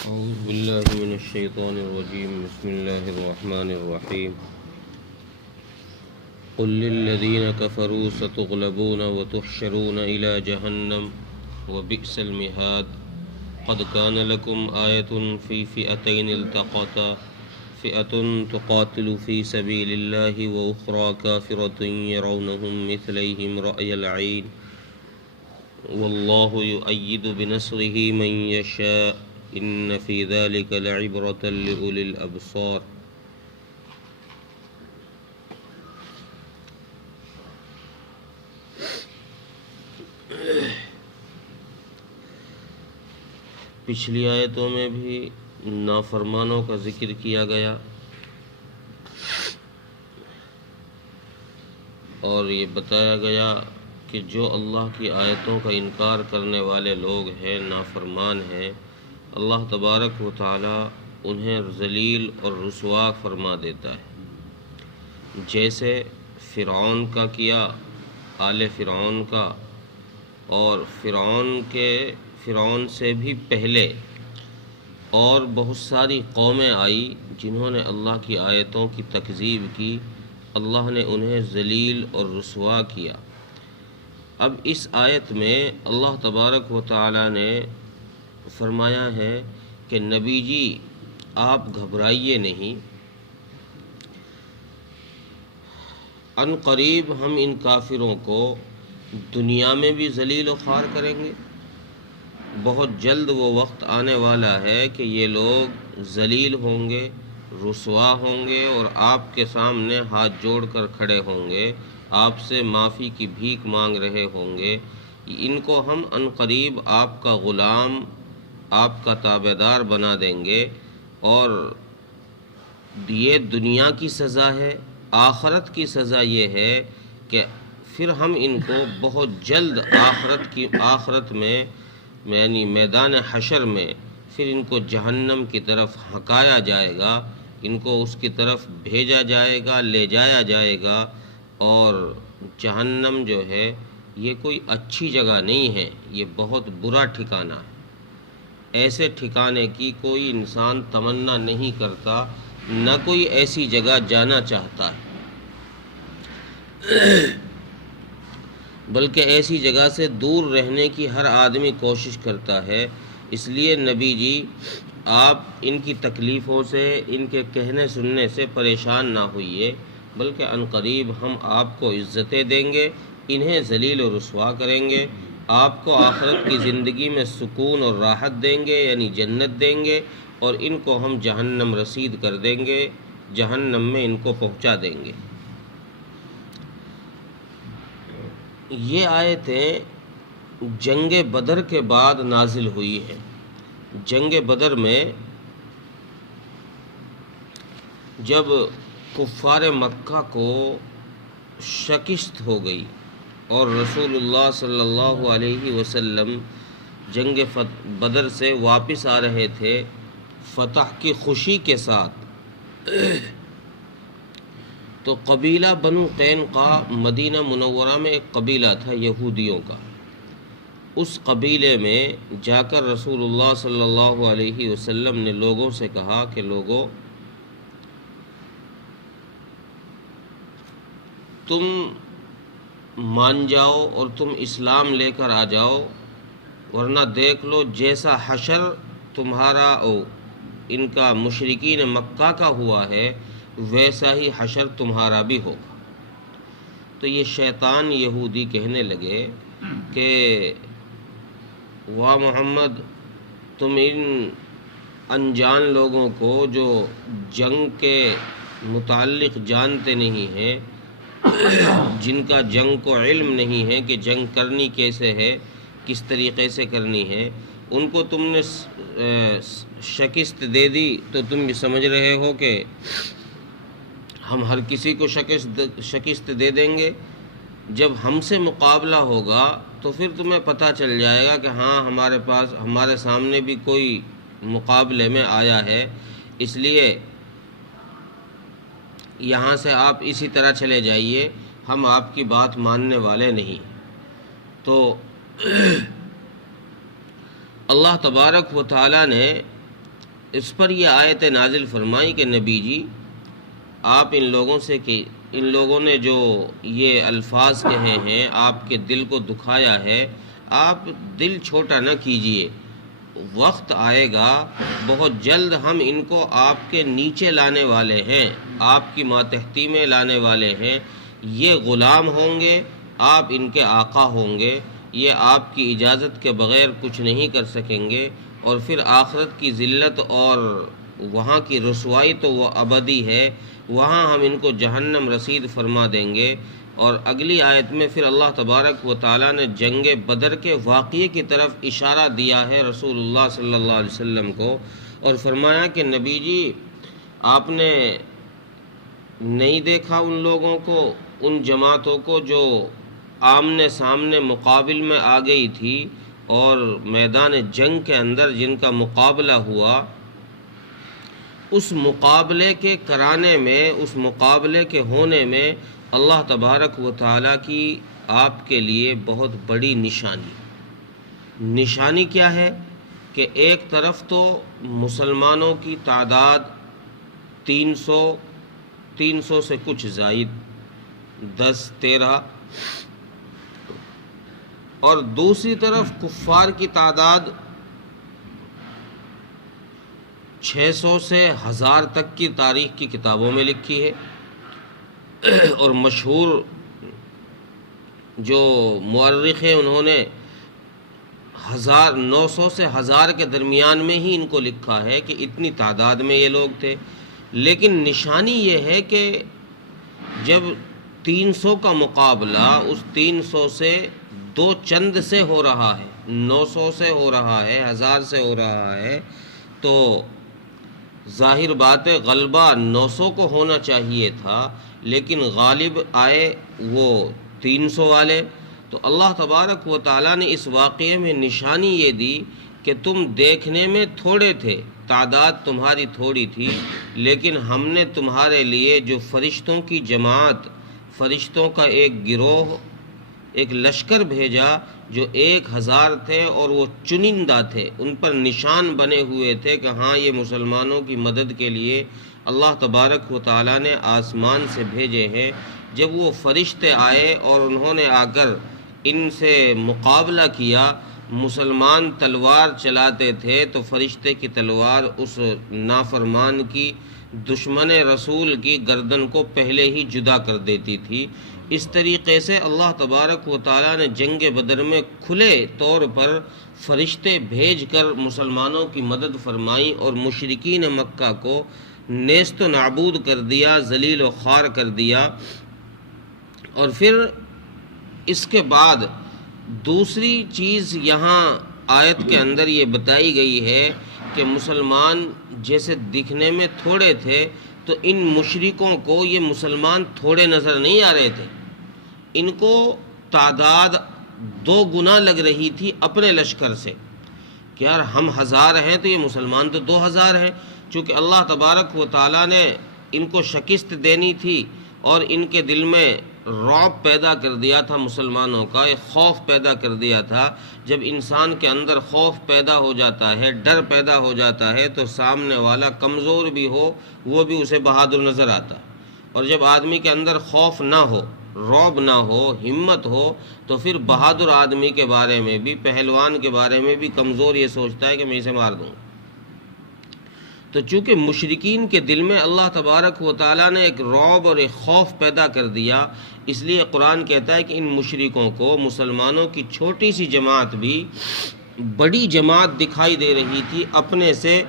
أعوذ بالله من الشيطان الرجيم. بسم الله الرحمن الرحيم. قل للذين كفروا ستغلبون وتحشرون إلى جهنم وبئس المهاد. قد كان لكم آية في فئتين التقتا فئة تقاتل في سبيل الله وأخرى كافرة يرونهم مثليهم رأي العين والله يؤيد بنصره من يشاء إن في ذلك لعبرة لأولي الأبصار. پچھلی آیتوں میں بھی نافرمانوں کا ذکر کیا گیا اور یہ بتایا گیا کہ جو اللہ کی آیتوں کا انکار کرنے والے لوگ ہیں، نافرمان ہیں، اللہ تبارک و تعالی انہیں ذلیل اور رسوا فرما دیتا ہے، جیسے فرعون کا کیا، آل فرعون کا، اور فرعون سے بھی پہلے اور بہت ساری قومیں آئی جنہوں نے اللہ کی آیتوں کی تکذیب کی، اللہ نے انہیں ذلیل اور رسوا کیا۔ اب اس آیت میں اللہ تبارک و تعالی نے فرمایا ہے کہ نبی جی آپ گھبرائیے نہیں، ان قریب ہم ان کافروں کو دنیا میں بھی ذلیل و خوار کریں گے۔ بہت جلد وہ وقت آنے والا ہے کہ یہ لوگ ذلیل ہوں گے، رسوا ہوں گے اور آپ کے سامنے ہاتھ جوڑ کر کھڑے ہوں گے، آپ سے معافی کی بھیک مانگ رہے ہوں گے۔ ان کو ہم ان قریب آپ کا غلام، آپ کا تابعدار بنا دیں گے، اور یہ دنیا کی سزا ہے۔ آخرت کی سزا یہ ہے کہ پھر ہم ان کو بہت جلد آخرت میں یعنی میدان حشر میں پھر ان کو جہنم کی طرف ہکایا جائے گا، ان کو اس کی طرف بھیجا جائے گا، لے جایا جائے گا۔ اور جہنم جو ہے یہ کوئی اچھی جگہ نہیں ہے، یہ بہت برا ٹھکانہ ہے۔ ایسے ٹھکانے کی کوئی انسان تمنا نہیں کرتا، نہ کوئی ایسی جگہ جانا چاہتا ہے، بلکہ ایسی جگہ سے دور رہنے کی ہر آدمی کوشش کرتا ہے۔ اس لیے نبی جی آپ ان کی تکلیفوں سے، ان کے کہنے سننے سے پریشان نہ ہوئیے، بلکہ عنقریب ہم آپ کو عزتیں دیں گے، انہیں ذلیل و رسوا کریں گے، آپ کو آخرت کی زندگی میں سکون اور راحت دیں گے، یعنی جنت دیں گے، اور ان کو ہم جہنم رسید کر دیں گے، جہنم میں ان کو پہنچا دیں گے۔ یہ آیتیں جنگ بدر کے بعد نازل ہوئی ہیں۔ جنگ بدر میں جب کفار مکہ کو شکست ہو گئی اور رسول اللہ صلی اللہ علیہ وسلم جنگ بدر سے واپس آ رہے تھے فتح کی خوشی کے ساتھ، تو قبیلہ بنو قینقاع مدینہ منورہ میں ایک قبیلہ تھا یہودیوں کا، اس قبیلے میں جا کر رسول اللہ صلی اللہ علیہ وسلم نے لوگوں سے کہا کہ لوگوں، تم مان جاؤ اور تم اسلام لے کر آ جاؤ، ورنہ دیکھ لو جیسا حشر تمہارا ان کا مشرکین مکہ کا ہوا ہے ویسا ہی حشر تمہارا بھی ہوگا۔ تو یہ شیطان یہودی کہنے لگے کہ واہ محمد، تم ان انجان لوگوں کو جو جنگ کے متعلق جانتے نہیں ہیں، جن کا جنگ کو علم نہیں ہے کہ جنگ کرنی کیسے ہے، کس طریقے سے کرنی ہے، ان کو تم نے شکست دے دی، تو تم بھی سمجھ رہے ہو کہ ہم ہر کسی کو شکست دے دیں گے۔ جب ہم سے مقابلہ ہوگا تو پھر تمہیں پتہ چل جائے گا کہ ہاں ہمارے سامنے بھی کوئی مقابلے میں آیا ہے، اس لیے یہاں سے آپ اسی طرح چلے جائیے، ہم آپ کی بات ماننے والے نہیں۔ تو اللہ تبارک و تعالیٰ نے اس پر یہ آیت نازل فرمائی کہ نبی جی آپ ان لوگوں سے کہ ان لوگوں نے جو یہ الفاظ کہے ہیں آپ کے دل کو دکھایا ہے، آپ دل چھوٹا نہ کیجئے، وقت آئے گا بہت جلد ہم ان کو آپ کے نیچے لانے والے ہیں، آپ کی ماتحتی میں لانے والے ہیں، یہ غلام ہوں گے، آپ ان کے آقا ہوں گے، یہ آپ کی اجازت کے بغیر کچھ نہیں کر سکیں گے، اور پھر آخرت کی ذلت اور وہاں کی رسوائی تو وہ ابدی ہے، وہاں ہم ان کو جہنم رسید فرما دیں گے۔ اور اگلی آیت میں پھر اللہ تبارک و تعالیٰ نے جنگ بدر کے واقعے کی طرف اشارہ دیا ہے رسول اللہ صلی اللہ علیہ وسلم کو، اور فرمایا کہ نبی جی آپ نے نہیں دیکھا ان لوگوں کو، ان جماعتوں کو جو آمنے سامنے مقابل میں آ گئی تھی، اور میدان جنگ کے اندر جن کا مقابلہ ہوا، اس مقابلے کے کرانے میں، اس مقابلے کے ہونے میں اللہ تبارک و تعالیٰ کی آپ کے لیے بہت بڑی نشانی کیا ہے کہ ایک طرف تو مسلمانوں کی تعداد 300 سے کچھ زائد 10-13، اور دوسری طرف کفار کی تعداد 600 سے 1000 تک کی تاریخ کی کتابوں میں لکھی ہے، اور مشہور جو مورخ ہیں انہوں نے 900 سے 1000 کے درمیان میں ہی ان کو لکھا ہے کہ اتنی تعداد میں یہ لوگ تھے۔ لیکن نشانی یہ ہے کہ جب 300 کا مقابلہ اس 300 سے دو چند سے ہو رہا ہے، 900 سے ہو رہا ہے، 1000 سے ہو رہا ہے، تو ظاہر بات ہے غلبہ 900 کو ہونا چاہیے تھا، لیکن غالب آئے وہ 300 والے۔ تو اللہ تبارک و تعالیٰ نے اس واقعے میں نشانی یہ دی کہ تم دیکھنے میں تھوڑے تھے، تعداد تمہاری تھوڑی تھی، لیکن ہم نے تمہارے لیے جو فرشتوں کی جماعت، فرشتوں کا ایک گروہ، ایک لشکر بھیجا جو 1000 تھے، اور وہ چنندہ تھے، ان پر نشان بنے ہوئے تھے کہ ہاں یہ مسلمانوں کی مدد کے لیے اللہ تبارک و تعالیٰ نے آسمان سے بھیجے ہیں۔ جب وہ فرشتے آئے اور انہوں نے آ کر ان سے مقابلہ کیا، مسلمان تلوار چلاتے تھے تو فرشتے کی تلوار اس نافرمان کی، دشمن رسول کی گردن کو پہلے ہی جدا کر دیتی تھی۔ اس طریقے سے اللہ تبارک و تعالیٰ نے جنگ بدر میں کھلے طور پر فرشتے بھیج کر مسلمانوں کی مدد فرمائی، اور مشرکین مکہ کو نیست و نابود کر دیا، ذلیل و خوار کر دیا۔ اور پھر اس کے بعد دوسری چیز یہاں آیت کے اندر یہ بتائی گئی ہے کہ مسلمان جیسے دکھنے میں تھوڑے تھے، تو ان مشرکوں کو یہ مسلمان تھوڑے نظر نہیں آ رہے تھے، ان کو تعداد 2 گنا لگ رہی تھی اپنے لشکر سے، کہ یار ہم 1000 ہیں تو یہ مسلمان تو 2000 ہیں۔ چونکہ اللہ تبارک و تعالیٰ نے ان کو شکست دینی تھی، اور ان کے دل میں رعب پیدا کر دیا تھا، مسلمانوں کا ایک خوف پیدا کر دیا تھا۔ جب انسان کے اندر خوف پیدا ہو جاتا ہے، ڈر پیدا ہو جاتا ہے، تو سامنے والا کمزور بھی ہو وہ بھی اسے بہادر نظر آتا ہے، اور جب آدمی کے اندر خوف نہ ہو، رعب نہ ہو، ہمت ہو، تو پھر بہادر آدمی کے بارے میں بھی، پہلوان کے بارے میں بھی کمزور یہ سوچتا ہے کہ میں اسے مار دوں۔ تو چونکہ مشرکین کے دل میں اللہ تبارک و تعالیٰ نے ایک رعب اور ایک خوف پیدا کر دیا، اس لیے قرآن کہتا ہے کہ ان مشرکوں کو مسلمانوں کی چھوٹی سی جماعت بھی بڑی جماعت دکھائی دے رہی تھی، اپنے سے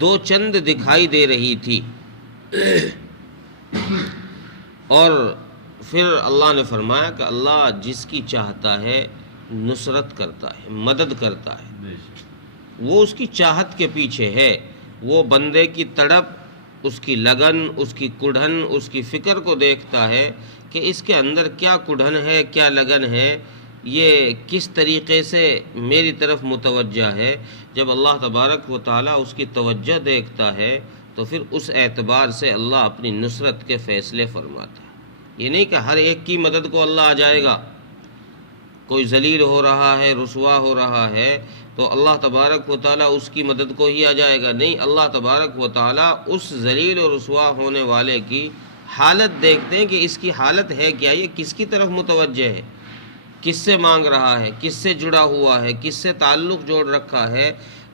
2 چند دکھائی دے رہی تھی۔ اور پھر اللہ نے فرمایا کہ اللہ جس کی چاہتا ہے نصرت کرتا ہے، مدد کرتا ہے، وہ اس کی چاہت کے پیچھے ہے، وہ بندے کی تڑپ، اس کی لگن، اس کی کڑھن، اس کی فکر کو دیکھتا ہے کہ اس کے اندر کیا کڑھن ہے، کیا لگن ہے، یہ کس طریقے سے میری طرف متوجہ ہے۔ جب اللہ تبارک و تعالیٰ اس کی توجہ دیکھتا ہے تو پھر اس اعتبار سے اللہ اپنی نصرت کے فیصلے فرماتا ہے۔ یہ نہیں کہ ہر ایک کی مدد کو اللہ آ جائے گا، کوئی ذلیل ہو رہا ہے، رسوا ہو رہا ہے، تو اللہ تبارک و تعالیٰ اس کی مدد کو ہی آ جائے گا؟ نہیں، اللہ تبارک و تعالیٰ اس ذلیل و رسوا ہونے والے کی حالت دیکھتے ہیں کہ اس کی حالت ہے کیا، یہ کس کی طرف متوجہ ہے، کس سے مانگ رہا ہے، کس سے جڑا ہوا ہے، کس سے تعلق جوڑ رکھا ہے۔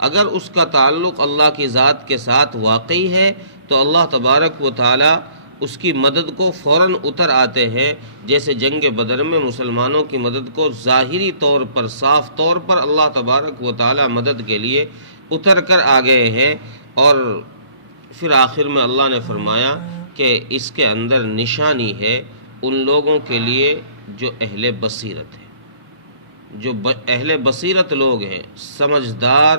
اگر اس کا تعلق اللہ کی ذات کے ساتھ واقعی ہے تو اللہ تبارک و تعالیٰ اس کی مدد کو فوراً اتر آتے ہیں، جیسے جنگ بدر میں مسلمانوں کی مدد کو ظاہری طور پر، صاف طور پر اللہ تبارک و تعالیٰ مدد کے لیے اتر کر آ گئے ہیں۔ اور پھر آخر میں اللہ نے فرمایا کہ اس کے اندر نشانی ہے ان لوگوں کے لیے جو اہل بصیرت ہے، جو اہل بصیرت لوگ ہیں، سمجھدار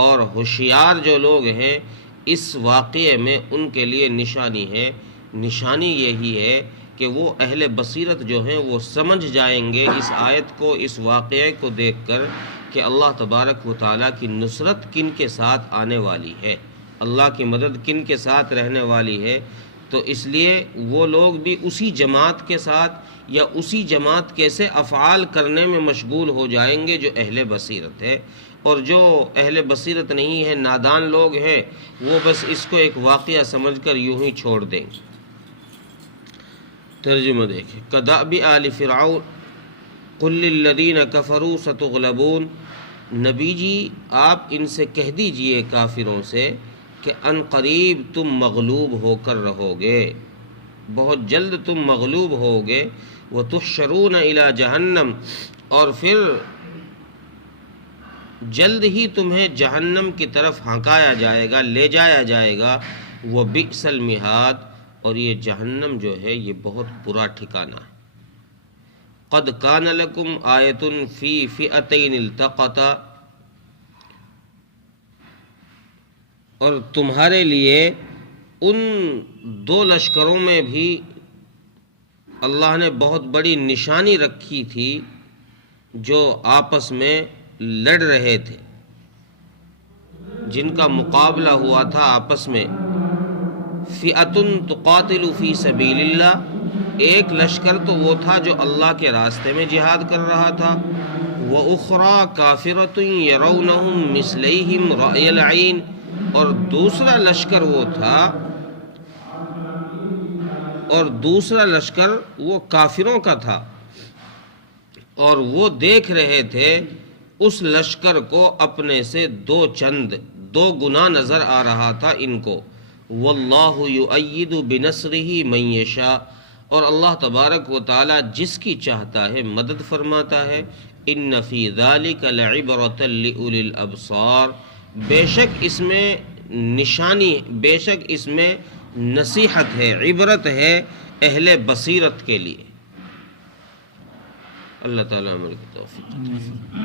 اور ہوشیار جو لوگ ہیں، اس واقعے میں ان کے لیے نشانی ہے۔ نشانی یہی ہے کہ وہ اہل بصیرت جو ہیں وہ سمجھ جائیں گے اس آیت کو، اس واقعے کو دیکھ کر کہ اللہ تبارک و تعالیٰ کی نصرت کن کے ساتھ آنے والی ہے، اللہ کی مدد کن کے ساتھ رہنے والی ہے۔ تو اس لیے وہ لوگ بھی اسی جماعت کے ساتھ یا اسی جماعت کے سے افعال کرنے میں مشغول ہو جائیں گے جو اہل بصیرت ہے، اور جو اہل بصیرت نہیں ہے، نادان لوگ ہیں، وہ بس اس کو ایک واقعہ سمجھ کر یوں ہی چھوڑ دیں گے۔ ترجمہ دیکھیں، کدأب آل فرعون قل للذین کفروا ستغلبون، نبی جی آپ ان سے کہہ دیجئے کافروں سے کہ ان قریب تم مغلوب ہو کر رہو گے، بہت جلد تم مغلوب ہوگے، وتحشرون الی جہنم، اور پھر جلد ہی تمہیں جہنم کی طرف ہنکایا جائے گا، لے جایا جائے گا، وبئس المہاد، اور یہ جہنم جو ہے یہ بہت برا ٹھکانہ ہے۔ قد کان لکم آیۃ فی فئتین التقطا، اور تمہارے لیے ان دو لشکروں میں بھی اللہ نے بہت بڑی نشانی رکھی تھی جو آپس میں لڑ رہے تھے، جن کا مقابلہ ہوا تھا آپس میں۔ فئۃ تقاتل فی سبیل اللہ، ایک لشکر تو وہ تھا جو اللہ کے راستے میں جہاد کر رہا تھا، وَأُخْرَىٰ كَافِرَةٌ يَرَوْنَهُمْ مِثْلَيْهِمْ رَأْيَ الْعَيْنِ، اور دوسرا لشکر وہ تھا، اور دوسرا لشکر وہ کافروں کا تھا، اور وہ دیکھ رہے تھے اس لشکر کو اپنے سے دو گنا نظر آ رہا تھا ان کو۔ واللہ یؤید بنصرہ من یشاء، اور اللہ تبارک و تعالی جس کی چاہتا ہے مدد فرماتا ہے۔ ان فی ذلک لعبرۃ لأولی الابصار، بے شک اس میں نشانی، بے شک اس میں نصیحت ہے، عبرت ہے اہل بصیرت کے لیے۔ اللہ تعالیٰ عمل کی توفیق۔